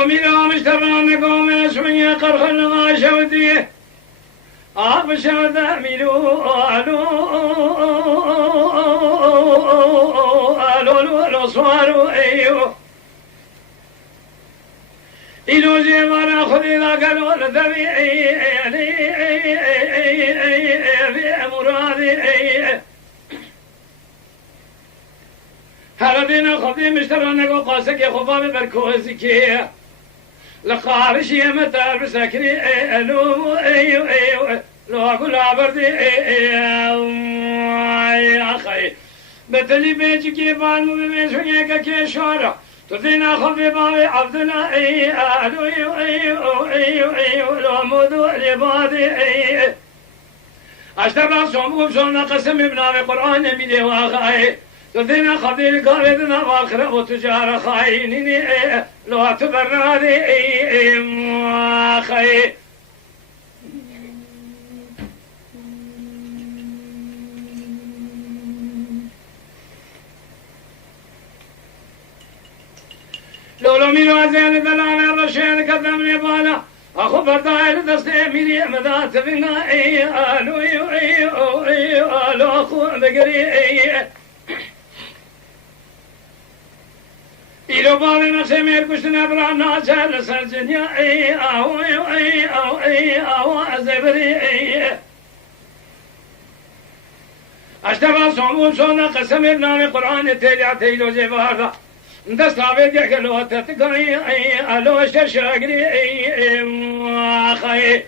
لولو میرا مشتران قومش من قرخ شودی آب شوده میرو آلو سوارو ایو ایلو جیوانا خودی لگلو لدوی مرادی هر دین خودی مشتران نگو قاسه که خوبا برکوزی که لخارشی متر بسکری الو ایو لو اقول عبردي يا اخي مثلي بيجي كيفان وبيشونيك كيشارة تدينا خفي بابي عبدنا ايو لو مودو لبادي اشتبع صومكم شونا قسم ابن القرآن ميدي واخاي تدينا خفي القابدنا واخرة وتجارة خاينيني لو تبرادي اخي لولو ميلو زين دلالة رشين كذبني بالا أخو بردائل دستي ميري مدات فينا ألو ألو أخو بقري إلو بالي نفسي مير كشتنا برانا شال سرجنيا أو أزبري أشتبه صومون شونا قسم ابن القرآن تيلي تيلو جبارا دست عبد يحكلو تتقري ألو شرشاقري أخي